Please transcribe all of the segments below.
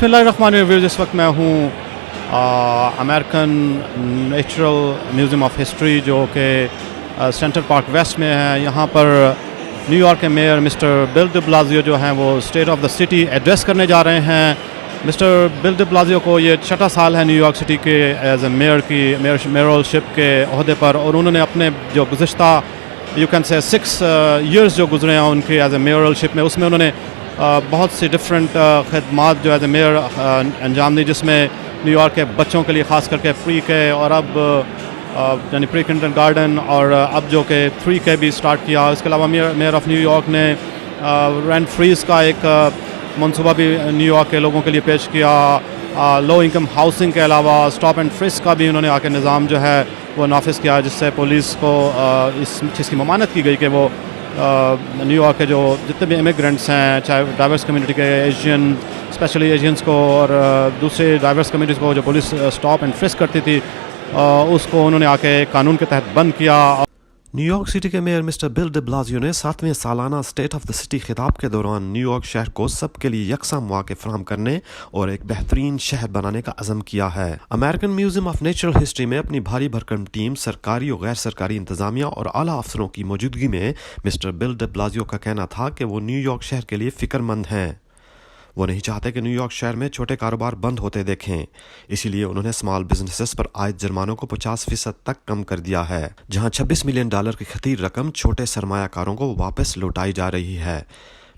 बिस्मिल्लाहिर्रहमानिर्रहीम। इस वक्त मैं हूँ American natural museum of history जो कि सेंट्रल पार्क वेस्ट में है। यहाँ पर न्यूयॉर्क के मेयर मिस्टर बिल डे ब्लाजियो जो हैं वो state of the city address करने जा रहे हैं। मिस्टर बिल डे ब्लाजियो को ये 6वां साल है न्यूयॉर्क सिटी के एज ए मेयर की मेयरशिप के अहदे पर, और उन्होंने अपने जो गुज़िश्ता यू कैन से 6 ईयर्स जो गुजरे हैं उनके एज ए मेयरशिप में, उसमें उन्होंने बहुत सी डिफरेंट खदमात जो एज ए मेयर अंजाम दी, जिसमें न्यूयॉर्क के बच्चों के लिए ख़ास करके प्री के और अब यानी प्री किंडर गार्डन और अब जो कि 3 के भी स्टार्ट किया। इसके अलावा मेयर ऑफ न्यूयॉर्क ने रेंट फ्रीज का एक मंसूबा भी न्यूयॉर्क के लोगों के लिए पेश किया। लो इनकम हाउसिंग के अलावा स्टॉप एंड फ्रिस्क का भी उन्होंने आके निज़ाम जो है वो नाफिज किया, जिससे पुलिस को इस चीज़ की ममानत की गई कि वो न्यूयॉर्क के जो जितने भी इमिग्रेंट्स हैं, चाहे डाइवर्स कम्युनिटी के एशियन स्पेशली एशियंस को और दूसरे डाइवर्स कम्युनिटीज़ को जो पुलिस स्टॉप एंड फ्रिस्क करती थी, उसको उन्होंने आके कानून के तहत बंद किया। न्यूयॉर्क सिटी के मेयर मिस्टर बिल डे ब्लाजियो ने 7वें सालाना स्टेट ऑफ द सिटी खिताब के दौरान न्यूयॉर्क शहर को सबके लिए यकसा मौके फराहम करने और एक बेहतरीन शहर बनाने का अज़म किया है। American museum of natural history में अपनी भारी भरकम टीम, सरकारी और गैर सरकारी इंतजामिया और आला अफसरों की मौजूदगी में मिस्टर बिल डे ब्लाजियो का कहना था कि वो न्यूयॉर्क शहर के लिए फ़िक्रमंद हैं। वो नहीं चाहते कि न्यूयॉर्क शहर में छोटे कारोबार बंद होते देखें, इसीलिए उन्होंने स्मॉल बिजनेसेस पर आयद जुर्मानों को 50% तक कम कर दिया है, जहां $26 मिलियन की खतीर रकम छोटे सरमायाकारों को वापस लौटाई जा रही है।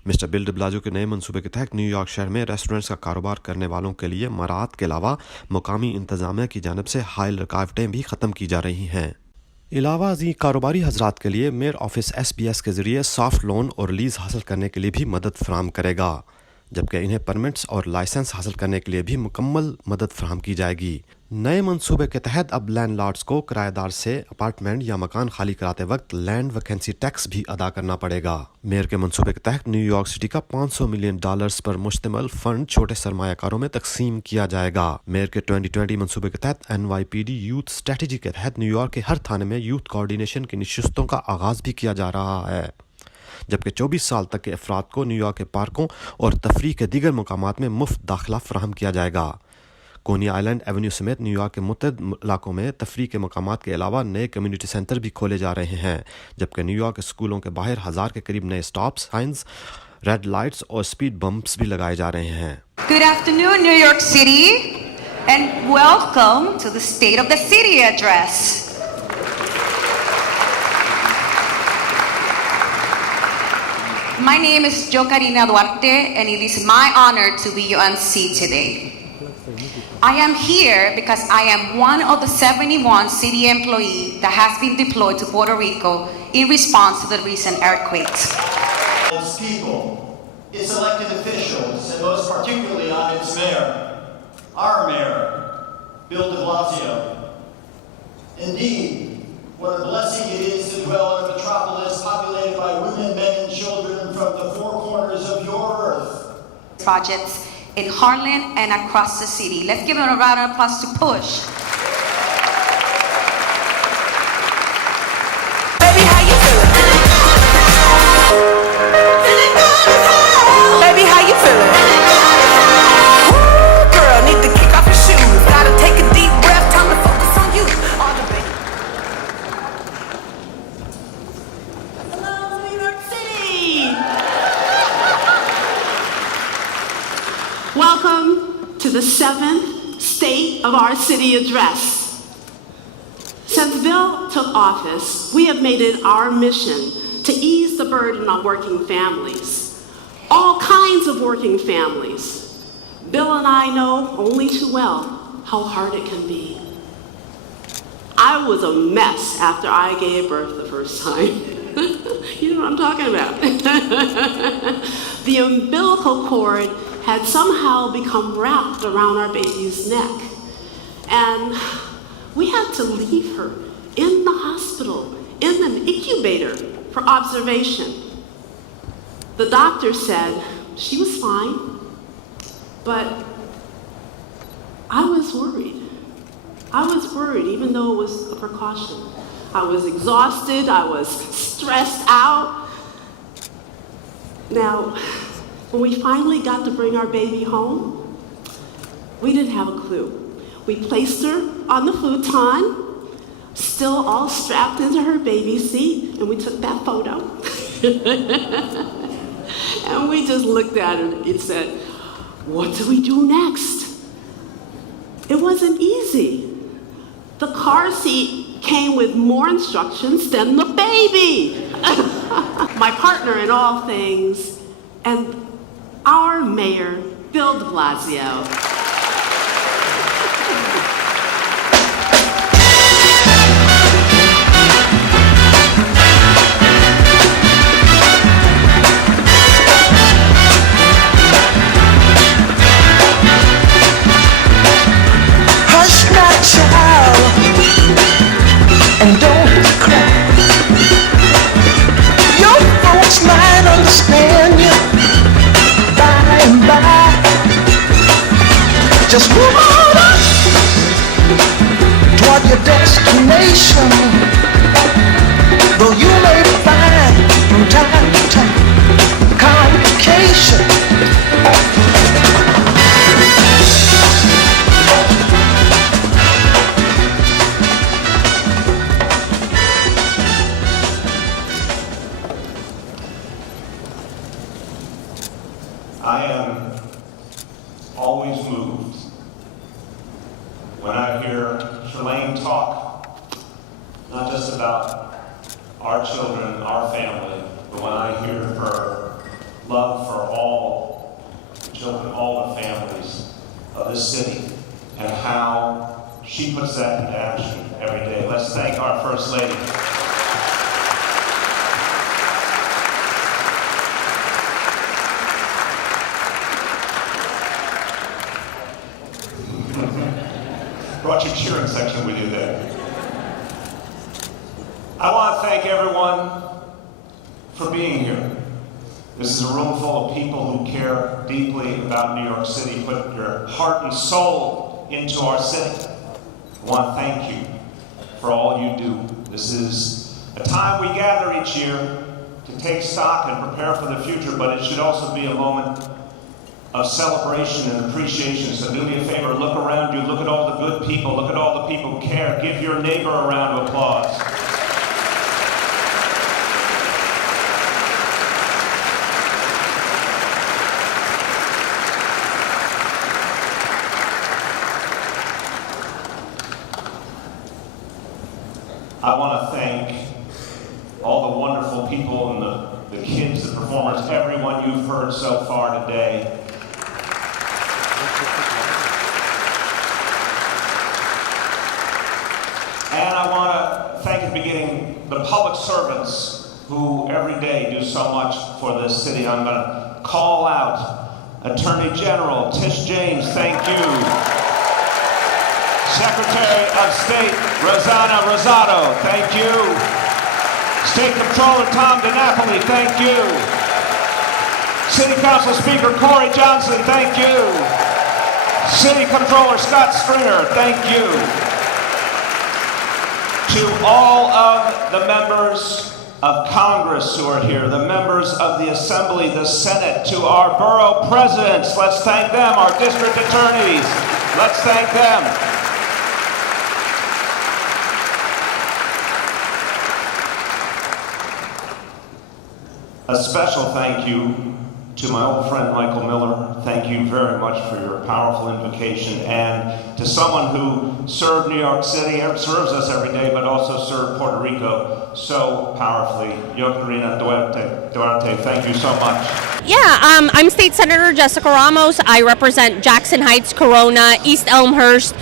मिस्टर बिल डे ब्लाजियो के नए मंसूबे के तहत न्यूयॉर्क शहर में रेस्टोरेंट्स का कारोबार करने वालों के लिए मराहत के अलावा मुकामी इंतजामिया की जानब से हाइल रुकावटें भी ख़त्म की जा रही हैं। अलावा अजी कारोबारी हजरात के लिए मेयर ऑफिस SBS के ज़रिए सॉफ्ट लोन और लीज़ हासिल करने के लिए भी मदद फराहम करेगा, जबकि इन्हें परमिट्स और लाइसेंस हासिल करने के लिए भी मुकम्मल मदद फराहम की जाएगी। नए मंसूबे के तहत अब लैंडलॉर्ड्स को किराएदार से अपार्टमेंट या मकान खाली कराते वक्त लैंड वैकेंसी टैक्स भी अदा करना पड़ेगा। मेयर के मंसूबे के तहत न्यूयॉर्क सिटी का $500 मिलियन पर मुश्तमिल फंड छोटे सरमायाकारों में तकसीम किया जाएगा। मेयर के 2020 मंसूबे के तहत NYPD यूथ स्ट्रेटजी के तहत न्यूयॉर्क के हर थाने में यूथ कोऑर्डिनेशन की नशिस्तों का आगाज भी किया जा रहा है, जबकि 24 साल तक के अफराद को न्यूयॉर्क के पार्कों और तफरीह के दीगर मकामात में मुफ्त दाखिला फराहम किया जाएगा। कोनी आइलैंड एवेन्यू समेत न्यूयॉर्क के मुतअद्दिद इलाकों में तफरीह के मकामात के अलावा नए कम्युनिटी सेंटर भी खोले जा रहे हैं, जबकि न्यूयॉर्क के स्कूलों के बाहर 1000 के करीब नए स्टॉप साइंस, रेड लाइट्स और स्पीड बम्प्स भी लगाए जा रहे हैं। Good afternoon, New York City, and welcome to the State of the City address. My name is Jo Karina Duarte, and it is my honor to be your MC today. I am here because I am one of the 71 city employees that has been deployed to Puerto Rico in response to the recent earthquakes. Its people, its elected officials, and most particularly on its mayor, our mayor, Bill de Blasio. Indeed, what a blessing it is to dwell in a metropolis populated by women, men, and children from the four corners of your earth. Projects in Harlem and across the city. Let's give them a round of applause to Push. Baby, how you feeling? Baby, how you feeling? Woo, girl, need to kick off your shoes. Gotta take a deep breath, time to focus on you. All the baby. Welcome to the 7th State of our City address. Since Bill took office, we have made it our mission to ease the burden on working families, all kinds of working families. Bill and I know only too well how hard it can be. I was a mess after I gave birth the first time. You know what I'm talking about. The umbilical cord had somehow become wrapped around our baby's neck. And we had to leave her in the hospital, in an incubator for observation. The doctor said she was fine, but I was worried. I was worried, even though it was a precaution. I was exhausted, I was stressed out. Now, when we finally got to bring our baby home, We didn't have a clue. We placed her on the futon, still all strapped into her baby seat, and we took that photo. And we just looked at her and said, what do we do next? It wasn't easy. The car seat came with more instructions than the baby. My partner in all things, and our mayor, Bill de Blasio. And don't cry. Your folks might understand you by and by. Just move on up toward your destination. Though you may find from time to time complication. I am always moved when I hear Shalane talk, not just about our children, our family, but when I hear her love for all children, all the families of this city, and how she puts that into action every day. Let's thank our First Lady. Brought your cheering section with you there. I want to thank everyone for being here. This is a room full of people who care deeply about New York City, put your heart and soul into our city. I want to thank you for all you do. This is a time we gather each year to take stock and prepare for the future, but it should also be a moment of celebration and appreciation. So do me a favor, look around you, look at all the good people, look at all the people who care. Give your neighbor a round of applause. I want to thank all the wonderful people and the kids, the performers, everyone you've heard so far today. And I want to thank at the beginning the public servants who every day do so much for this city. I'm going to call out Attorney General Tish James, thank you. Secretary of State Rosanna Rosado, thank you. State Comptroller Tom DiNapoli, thank you. City Council Speaker Corey Johnson, thank you. City Comptroller Scott Stringer, thank you. To all of the members of Congress who are here, the members of the Assembly, the Senate, to our borough presidents, let's thank them, our district attorneys, let's thank them. A special thank you to my old friend Michael Miller. Thank you very much for your powerful invocation, and to someone who served New York City, serves us every day, but also served Puerto Rico so powerfully. Yocarina Duarte, thank you so much. Yeah, I'm State Senator Jessica Ramos. I represent Jackson Heights, Corona, East Elmhurst,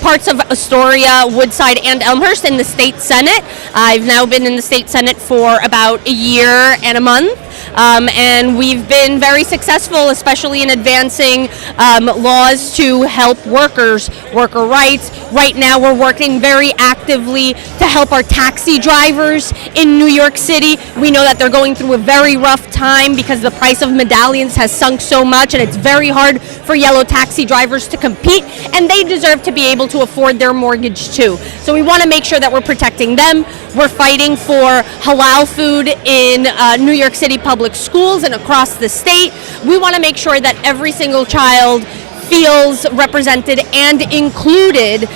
parts of Astoria, Woodside, and Elmhurst in the State Senate. I've now been in the State Senate for about a year and a month. And we've been very successful, especially in advancing laws to help workers, worker rights. Right now we're working very actively to help our taxi drivers in New York City. We know that they're going through a very rough time because the price of medallions has sunk so much, and it's very hard for yellow taxi drivers to compete, and they deserve to be able to afford their mortgage too. So we want to make sure that we're protecting them. We're fighting for halal food in New York City public schools and across the state. We want to make sure that every single child feels represented and included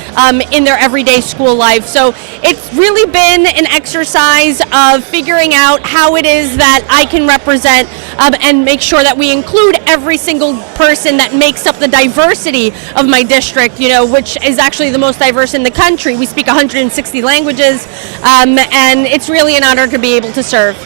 in their everyday school life. So it's really been an exercise of figuring out how it is that I can represent and make sure that we include every single person that makes up the diversity of my district, which is actually the most diverse in the country. We speak 160 languages, and it's really an honor to be able to serve.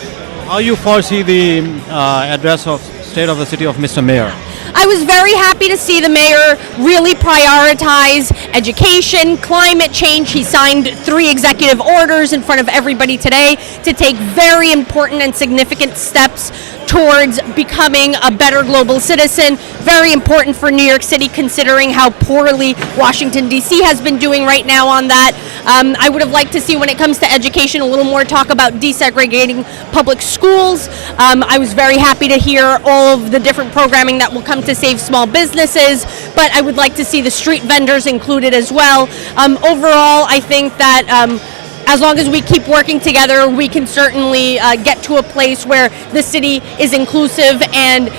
How you foresee the address of State of the City of Mr. Mayor? I was very happy to see the mayor really prioritize education, climate change. He signed 3 executive orders in front of everybody today to take very important and significant steps towards becoming a better global citizen. Very important for New York City, considering how poorly Washington, D.C. has been doing right now on that. I would have liked to see, when it comes to education, a little more talk about desegregating public schools. I was very happy to hear all of the different programming that will come to save small businesses, but I would like to see the street vendors included as well. Overall, I think that as long as we keep working together, we can certainly get to a place where the city is inclusive and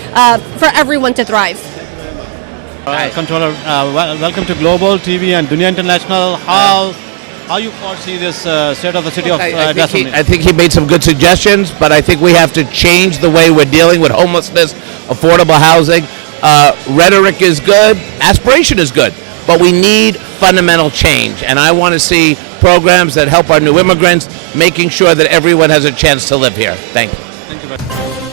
for everyone to thrive. Controller, welcome to Global TV and DUNYA International. How you foresee this State of the City of I think he made some good suggestions, but I think we have to change the way we're dealing with homelessness, affordable housing. Rhetoric is good, aspiration is good, but we need fundamental change. And I want to see programs that help our new immigrants, making sure that everyone has a chance to live here. Thank you. Thank you very much.